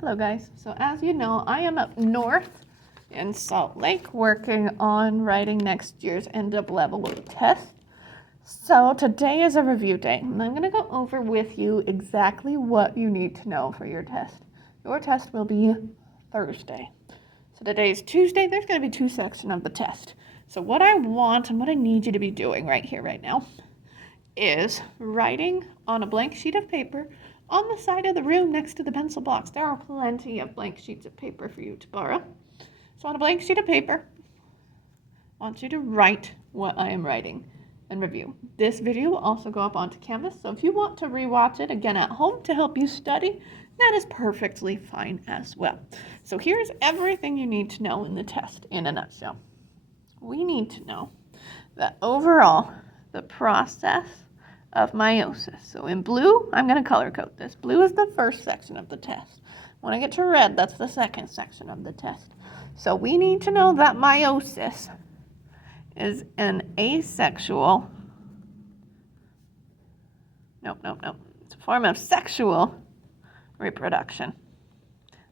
Hello guys, so as you know, I am up north in Salt Lake working on writing next year's end of level test. So today is a review day and I'm going to go over with you exactly what you need to know for your test. Your test will be Thursday. So today is Tuesday, there's going to be two sections of the test. So what I want and what I need you to be doing right here, right now, is writing on a blank sheet of paper on the side of the room next to the pencil box. There are plenty of blank sheets of paper for you to borrow. So on a blank sheet of paper, I want you to write what I am writing and review. This video will also go up onto Canvas, so if you want to rewatch it again at home to help you study, that is perfectly fine as well. So here's everything you need to know in the test in a nutshell. We need to know that overall, the process of meiosis. So in blue, I'm going to color code this. Blue is the first section of the test. When I get to red, that's the second section of the test. So we need to know that meiosis is an asexual, it's a form of sexual reproduction.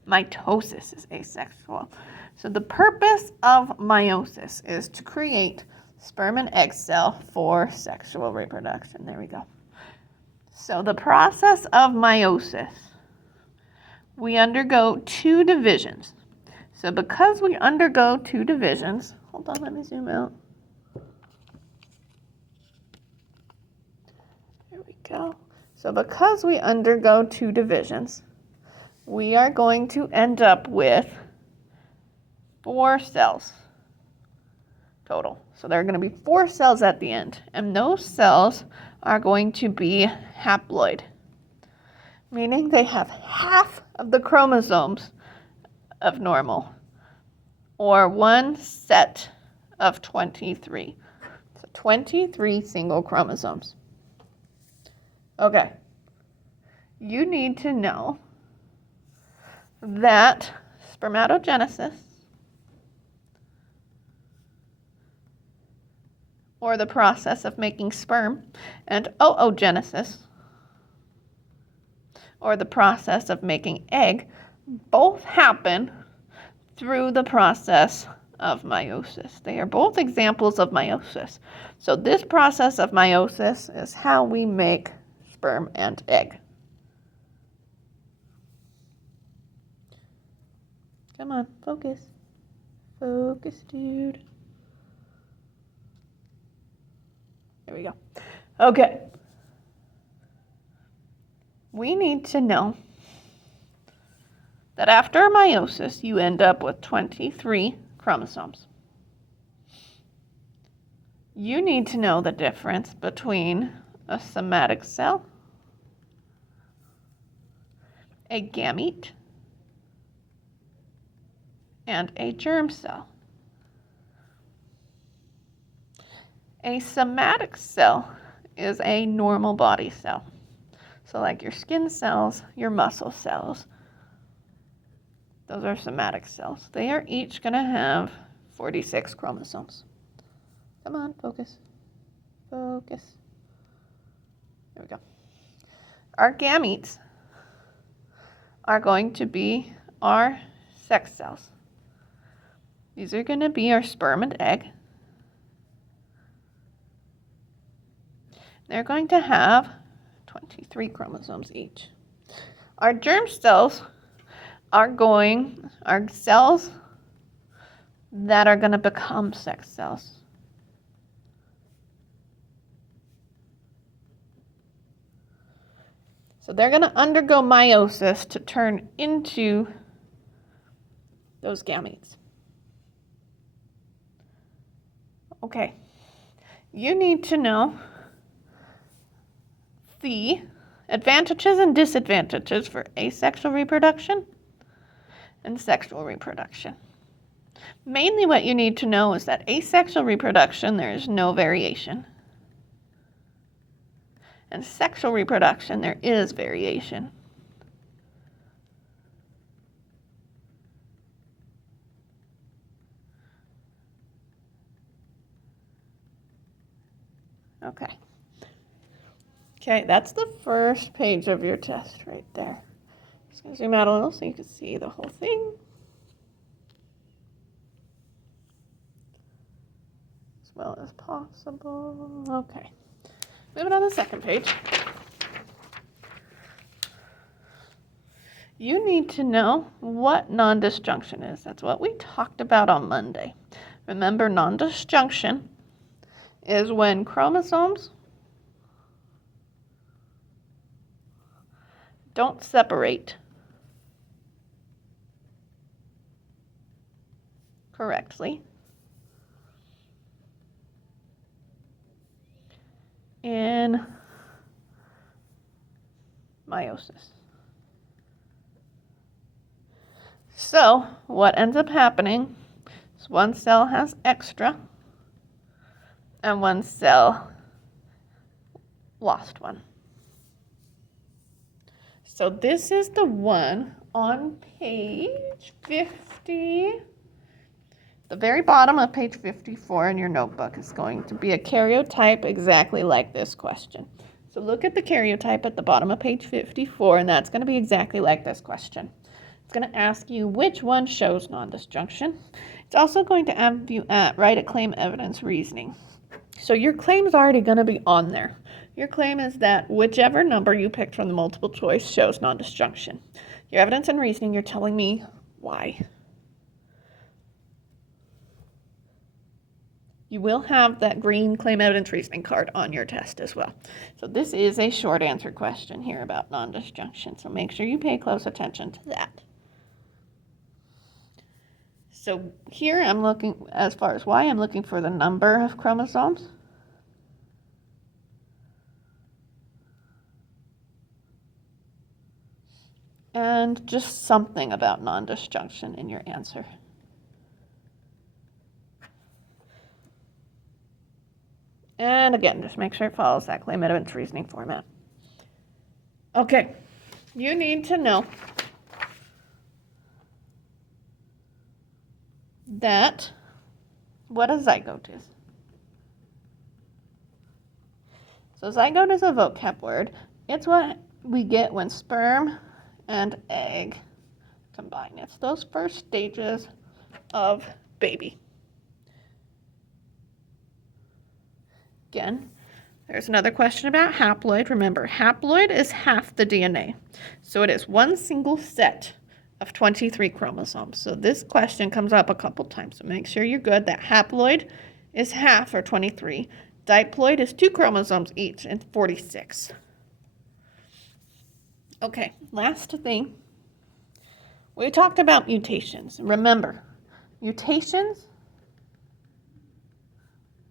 Mitosis is asexual. So the purpose of meiosis is to create sperm and egg cell for sexual reproduction. There we go. So the process of meiosis, we undergo two divisions. So because we undergo two divisions, hold on, let me zoom out. There we go. So because we undergo two divisions, we are going to end up with 4 cells total. So there are going to be 4 cells at the end, and those cells are going to be haploid, meaning they have half of the chromosomes of normal, or one set of 23. So 23 single chromosomes. Okay. You need to know that spermatogenesis, or the process of making sperm, and oogenesis, or the process of making egg, both happen through the process of meiosis. They are both examples of meiosis. So this process of meiosis is how we make sperm and egg. Come on, focus. Focus, dude. There we go. Okay. We need to know that after meiosis, you end up with 23 chromosomes. You need to know the difference between a somatic cell, a gamete, and a germ cell. A somatic cell is a normal body cell. So like your skin cells, your muscle cells, those are somatic cells. They are each going to have 46 chromosomes. Come on, focus. Focus. There we go. Our gametes are going to be our sex cells. These are going to be our sperm and egg. They're going to have 23 chromosomes each. Our germ cells are cells that are going to become sex cells. So they're going to undergo meiosis to turn into those gametes. Okay, you need to know the advantages and disadvantages for asexual reproduction and sexual reproduction. Mainly what you need to know is that asexual reproduction, there is no variation. And sexual reproduction, there is variation. Okay, that's the first page of your test right there. Just going to zoom out a little so you can see the whole thing. As well as possible. Okay. Moving on to the second page. You need to know what non-disjunction is. That's what we talked about on Monday. Remember, non-disjunction is when chromosomes don't separate correctly in meiosis. So what ends up happening is one cell has extra and one cell lost one. So this is the one on page 50. The very bottom of page 54 in your notebook is going to be a karyotype exactly like this question. So look at the karyotype at the bottom of page 54, and that's going to be exactly like this question. It's going to ask you which one shows non-disjunction. It's also going to have you write a claim evidence reasoning. So your claim is already going to be on there. Your claim is that whichever number you picked from the multiple choice shows non-disjunction. Your evidence and reasoning, you're telling me why. You will have that green claim evidence reasoning card on your test as well. So this is a short answer question here about non-disjunction. So make sure you pay close attention to that. So here I'm looking, as far as why, I'm looking for the number of chromosomes. And just something about non-disjunction in your answer. And again, just make sure it follows that claim evidence reasoning format. Okay, you need to know that what a zygote is. So zygote is a vocab word. It's what we get when sperm and egg combine. It's those first stages of baby. Again, there's another question about haploid. Remember, haploid is half the DNA. So it is one single set of 23 chromosomes. So this question comes up a couple times. So make sure you're good that haploid is half or 23. Diploid is 2 chromosomes each and 46. Okay, last thing. We talked about mutations. Remember, mutations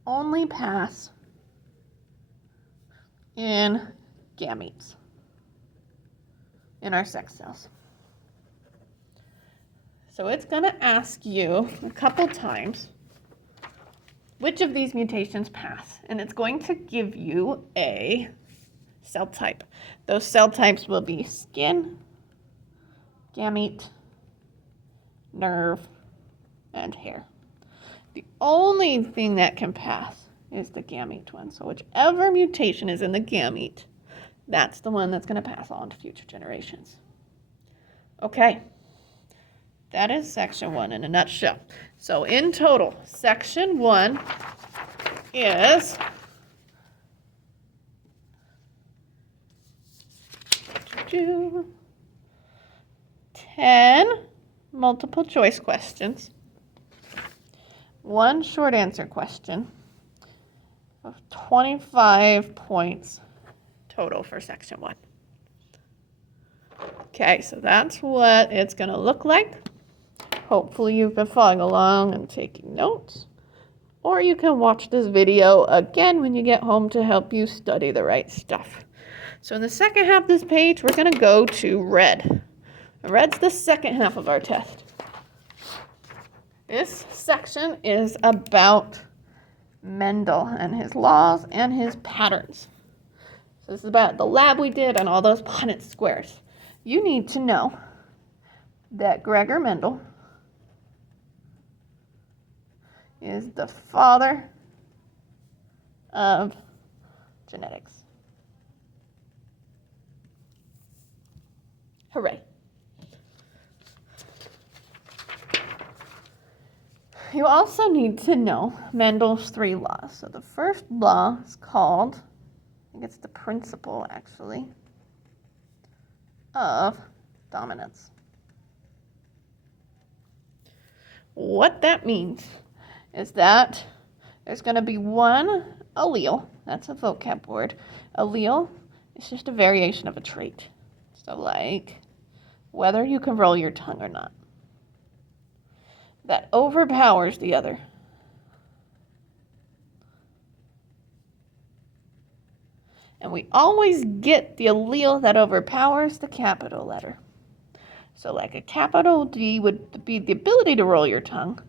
only pass in gametes, in our sex cells. So it's going to ask you a couple times which of these mutations pass, and it's going to give you a cell type. Those cell types will be skin, gamete, nerve, and hair. The only thing that can pass is the gamete one. So whichever mutation is in the gamete, that's the one that's going to pass on to future generations. Okay, that is section 1 in a nutshell. So in total, section 1 is 10 multiple choice questions, 1 short answer question, of 25 points total for section 1. Okay, so that's what it's going to look like. Hopefully you've been following along and taking notes. Or you can watch this video again when you get home to help you study the right stuff. So in the second half of this page, we're going to go to red. Red's the second half of our test. This section is about Mendel and his laws and his patterns. So this is about the lab we did and all those Punnett squares. You need to know that Gregor Mendel is the father of genetics. Hooray. you also need to know Mendel's 3 laws. So the first law is called, I think it's the principle actually, of dominance. What that means is that there's going to be one allele, that's a vocab word. Allele is just a variation of a trait. So like whether you can roll your tongue or not. That overpowers the other. And we always get the allele that overpowers the capital letter. So like a capital D would be the ability to roll your tongue,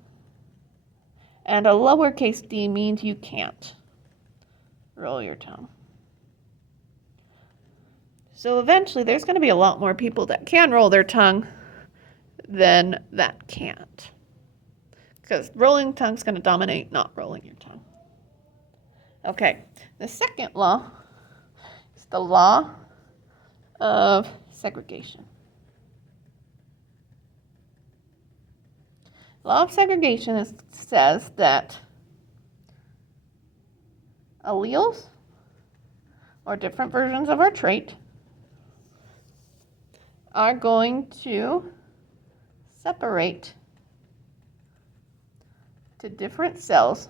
and a lowercase d means you can't roll your tongue. So eventually there's going to be a lot more people that can roll their tongue than that can't. Because rolling tongue's going to dominate not rolling your tongue. Okay, the second law is the law of segregation. Law of segregation says that alleles, or different versions of our trait, are going to separate to different cells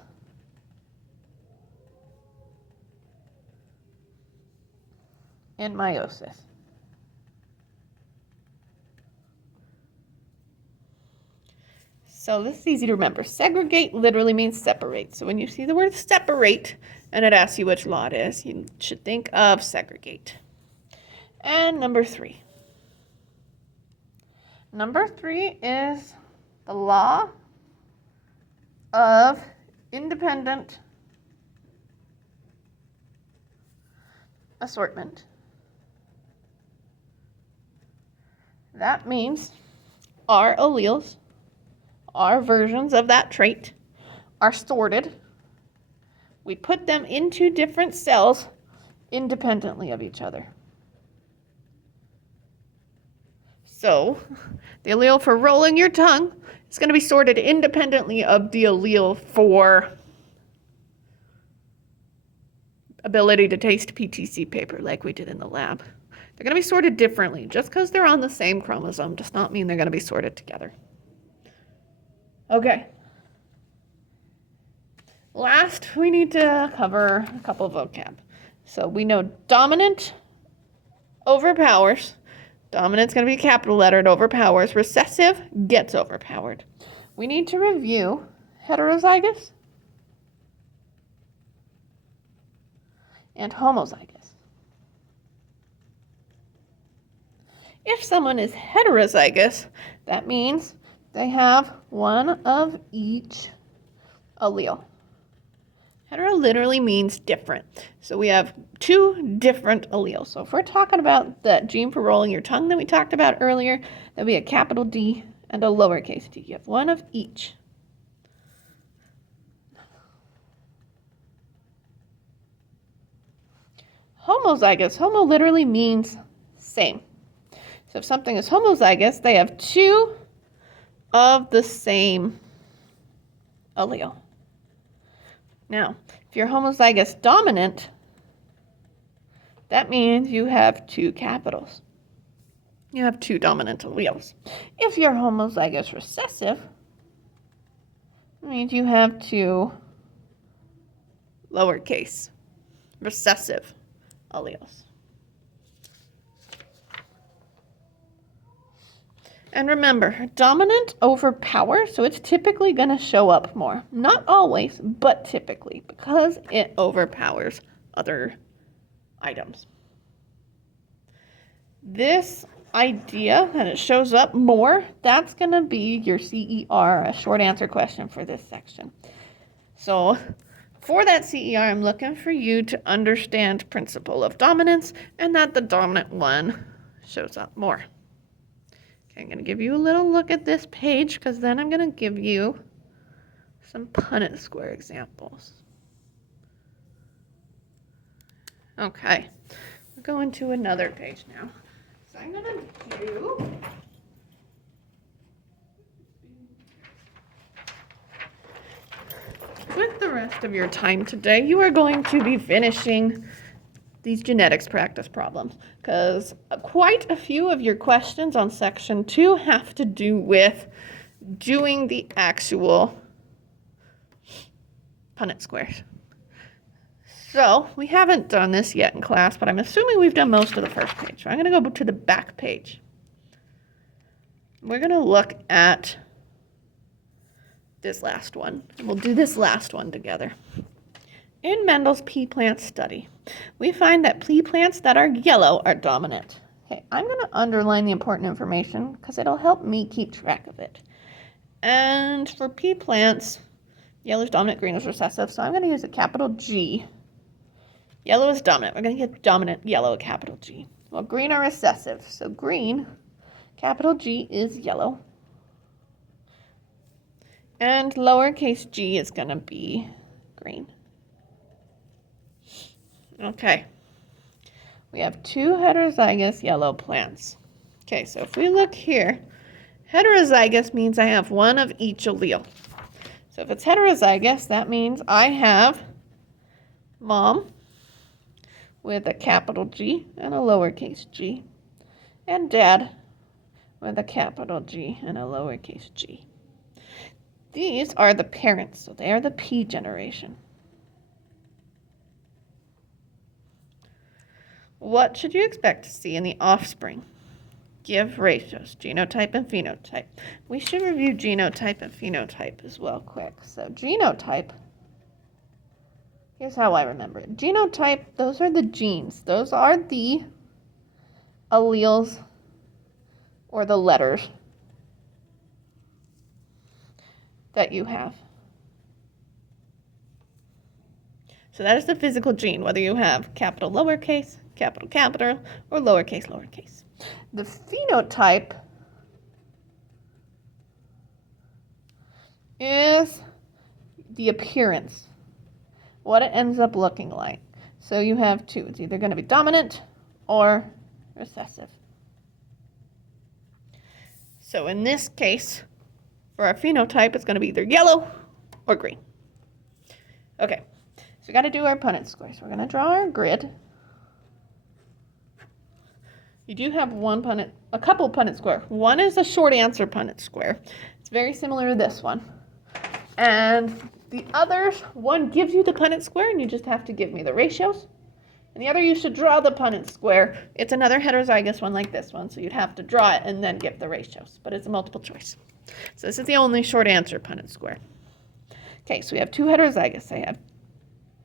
in meiosis. So this is easy to remember. Segregate literally means separate. So when you see the word separate and it asks you which law it is, you should think of segregate. And number 3. Number 3 is the law of independent assortment. That means our alleles, our versions of that trait, are sorted. We put them into different cells independently of each other. So the allele for rolling your tongue is going to be sorted independently of the allele for ability to taste PTC paper like we did in the lab. They're going to be sorted differently. Just because they're on the same chromosome does not mean they're going to be sorted together. Okay. Last, we need to cover a couple of vocab. So we know dominant overpowers. Dominant's going to be a capital letter, it overpowers. Recessive gets overpowered. We need to review heterozygous and homozygous. If someone is heterozygous, that means they have one of each allele. Hetero literally means different. So we have 2 different alleles. So if we're talking about that gene for rolling your tongue that we talked about earlier, there'll be a capital D and a lowercase d. You have one of each. Homozygous. Homo literally means same. So if something is homozygous, they have 2 of the same allele. Now, if you're homozygous dominant, that means you have 2 capitals. You have 2 dominant alleles. If you're homozygous recessive, it means you have 2 lowercase recessive alleles. And remember, dominant overpowers, so it's typically going to show up more. Not always, but typically, because it overpowers other items. This idea that it shows up more, that's going to be your CER, a short answer question for this section. So for that CER, I'm looking for you to understand principle of dominance and that the dominant one shows up more. I'm going to give you a little look at this page because then I'm going to give you some Punnett square examples. Okay, we're going to another page now. So I'm going to do rest of your time today, you are going to be finishing these genetics practice problems, because quite a few of your questions on section 2 have to do with doing the actual Punnett squares. So we haven't done this yet in class, but I'm assuming we've done most of the first page. So I'm going to go to the back page. We're going to look at this last one, and we'll do this last one together. In Mendel's pea plant study, we find that pea plants that are yellow are dominant. Okay, I'm going to underline the important information because it'll help me keep track of it. And for pea plants, yellow is dominant, green is recessive, so I'm going to use a capital G. Yellow is dominant. We're going to get dominant yellow, a capital G. Well, green are recessive, so green, capital G, is yellow. And lowercase g is going to be green. Okay. We have two heterozygous yellow plants. Okay, so if we look here, heterozygous means I have one of each allele. So if it's heterozygous, that means I have mom with a capital G and a lowercase g, and dad with a capital G and a lowercase g. These are the parents, so they are the P generation. What should you expect to see in the offspring? Give ratios, genotype and phenotype. We should review genotype and phenotype as well quick. So genotype, here's how I remember it. Genotype, those are the genes. Those are the alleles or the letters that you have. So that is the physical gene, whether you have capital lowercase, capital capital, or lowercase lowercase. The phenotype is the appearance, what it ends up looking like. So you have two. It's either going to be dominant or recessive. So in this case, for our phenotype, it's going to be either yellow or green. Okay, so we got to do our Punnett squares. We're going to draw our grid. You do have a couple Punnett square. One is a short answer Punnett square. It's very similar to this one. And the others, one gives you the Punnett square, and you just have to give me the ratios. And the other, you should draw the Punnett square. It's another heterozygous one like this one, so you'd have to draw it and then give the ratios. But it's a multiple choice. So this is the only short answer Punnett square. Okay, so we have two heterozygous. I have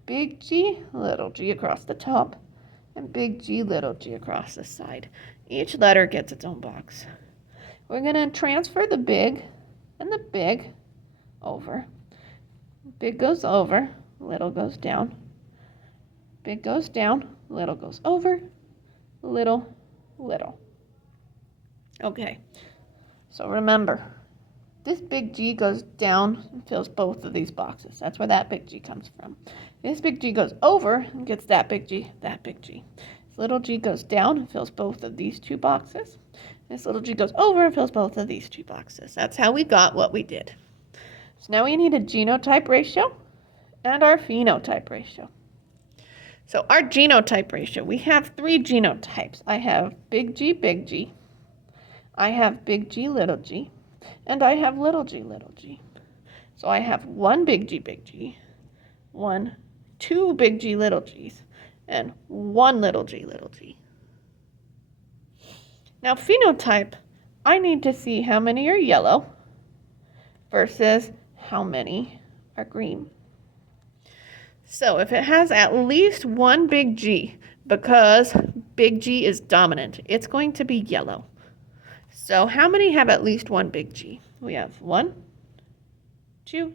big G, little g across the top, and big G, little g across the side. Each letter gets its own box. We're going to transfer the big and the big over. Big goes over, little goes down. Big goes down, little goes over, little, little. Okay, so remember, this big G goes down and fills both of these boxes. That's where that big G comes from. This big G goes over and gets that big G, that big G. This little g goes down and fills both of these two boxes. This little g goes over and fills both of these two boxes. That's how we got what we did. So now we need a genotype ratio and our phenotype ratio. So our genotype ratio, we have three genotypes. I have big G, I have big G, and I have little g. So I have one big G, two big G, little g's, and one little g. Now phenotype, I need to see how many are yellow versus how many are green. So if it has at least one big G, because big G is dominant, it's going to be yellow. So how many have at least one big G? We have 1, 2,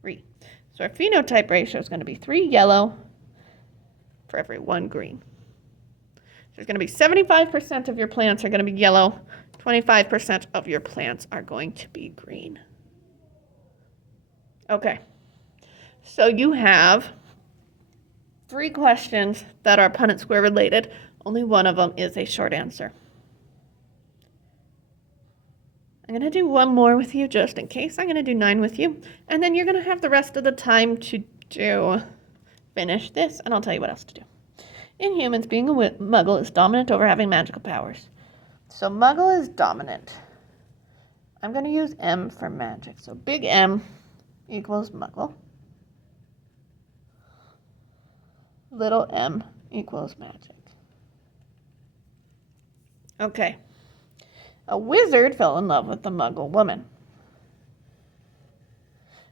3. So our phenotype ratio is going to be 3 yellow for every 1 green. There's going to be 75% of your plants are going to be yellow, 25% of your plants are going to be green. Okay, so you have 3 questions that are Punnett square related. Only one of them is a short answer. I'm going to do one more with you just in case. I'm going to do 9 with you. And then you're going to have the rest of the time to finish this, and I'll tell you what else to do. In humans, being a muggle is dominant over having magical powers. So muggle is dominant. I'm going to use M for magic. So big M equals muggle. Little m equals magic. Okay. A wizard fell in love with a muggle woman.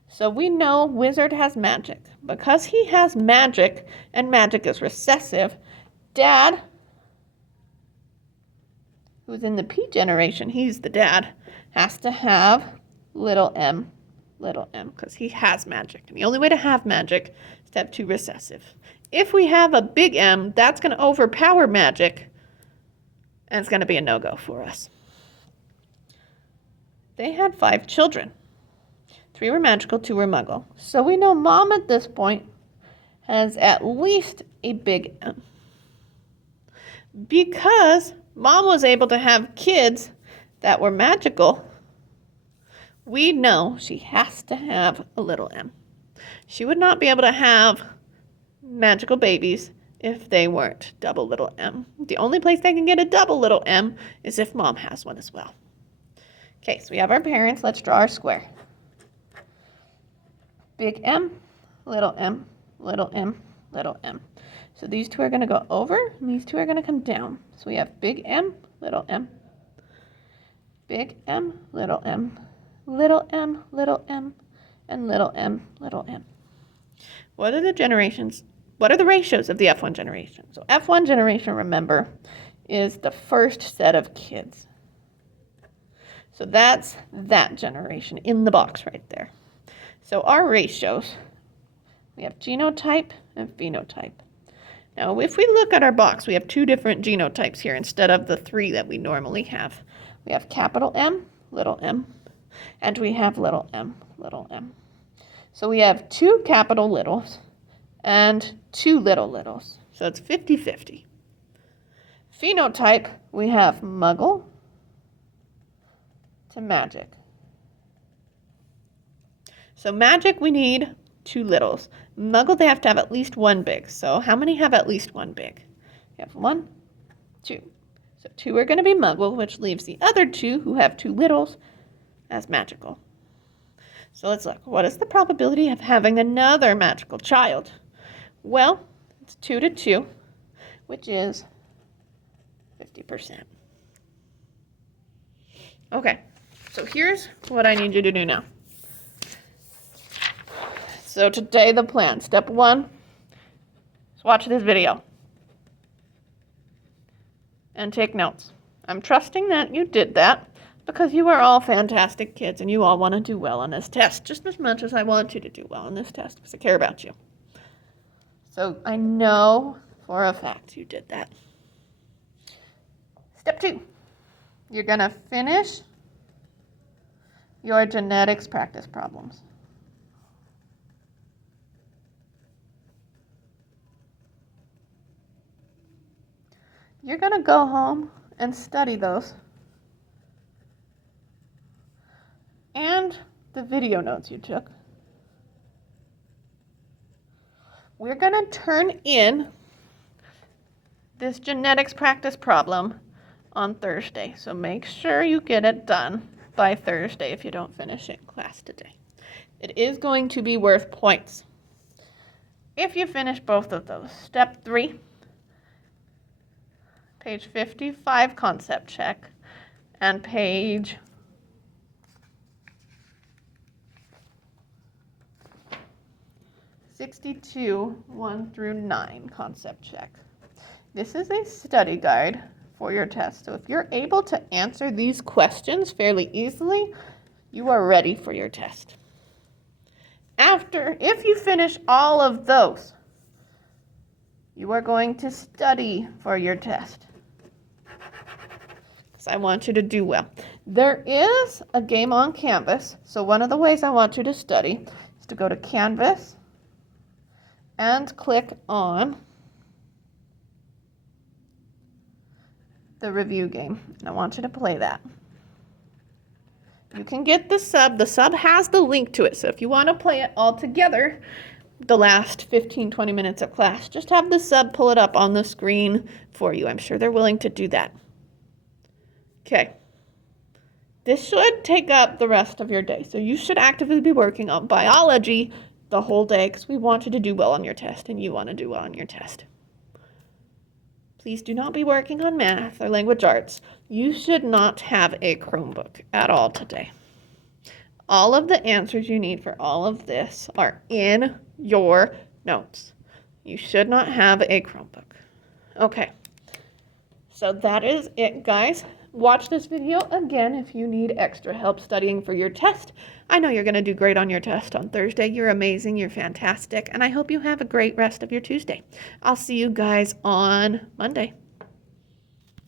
So we know wizard has magic. Because he has magic, and magic is recessive, Dad, who's in the P generation, he's the dad, has to have little m, because he has magic. And the only way to have magic is to have 2 recessive. If we have a big M, that's going to overpower magic, and it's going to be a no-go for us. They had 5 children. 3 were magical, 2 were muggle. So we know Mom at this point has at least a big M. Because Mom was able to have kids that were magical, we know she has to have a little m. She would not be able to have magical babies if they weren't double little m. The only place they can get a double little m is if Mom has one as well. Okay, so we have our parents. Let's draw our square. Big M, little m, little m, little m. So these 2 are going to go over, and these 2 are going to come down. So we have big M, little m, big M, little m, little m, little m, and little m, little m. What are the generations? What are the ratios of the F1 generation? So F1 generation, remember, is the first set of kids. So that's that generation in the box right there. So our ratios, we have genotype and phenotype. Now, if we look at our box, we have 2 different genotypes here instead of the 3 that we normally have. We have capital M, and we have little m, little m. So we have 2 capital littles and 2 little littles. So it's 50-50. Phenotype, we have muggle to magic. So magic, we need 2 littles. Muggle, they have to have at least 1 big. So how many have at least 1 big? We have 1, 2. So 2 are going to be muggle, which leaves the other 2 who have 2 littles as magical. So let's look. What is the probability of having another magical child? Well, it's 2 to 2, which is 50%. Okay, so here's what I need you to do now. So today the plan, step 1, is watch this video and take notes. I'm trusting that you did that because you are all fantastic kids and you all want to do well on this test just as much as I want you to do well on this test because I care about you. So I know for a fact you did that. Step 2, you're going to finish your genetics practice problems. You're going to go home and study those and the video notes you took. We're going to turn in this genetics practice problem on Thursday. So make sure you get it done by Thursday if you don't finish it in class today. It is going to be worth points if you finish both of those. Step 3. Page 55, concept check, and page 62, 1 through 9, concept check. This is a study guide for your test. So if you're able to answer these questions fairly easily, you are ready for your test. If you finish all of those, you are going to study for your test. I want you to do well. There is a game on Canvas, so one of the ways I want you to study is to go to Canvas and click on the review game. And I want you to play that. You can get the sub. The sub has the link to it. So if you want to play it all together, the last 15, 20 minutes of class, just have the sub pull it up on the screen for you. I'm sure they're willing to do that. Okay. This should take up the rest of your day. So you should actively be working on biology the whole day because we want you to do well on your test and you want to do well on your test. Please do not be working on math or language arts. You should not have a Chromebook at all today. All of the answers you need for all of this are in your notes. You should not have a Chromebook. Okay, so that is it, guys. Watch this video again if you need extra help studying for your test. I know you're going to do great on your test on Thursday. You're amazing. You're fantastic. And I hope you have a great rest of your Tuesday. I'll see you guys on Monday.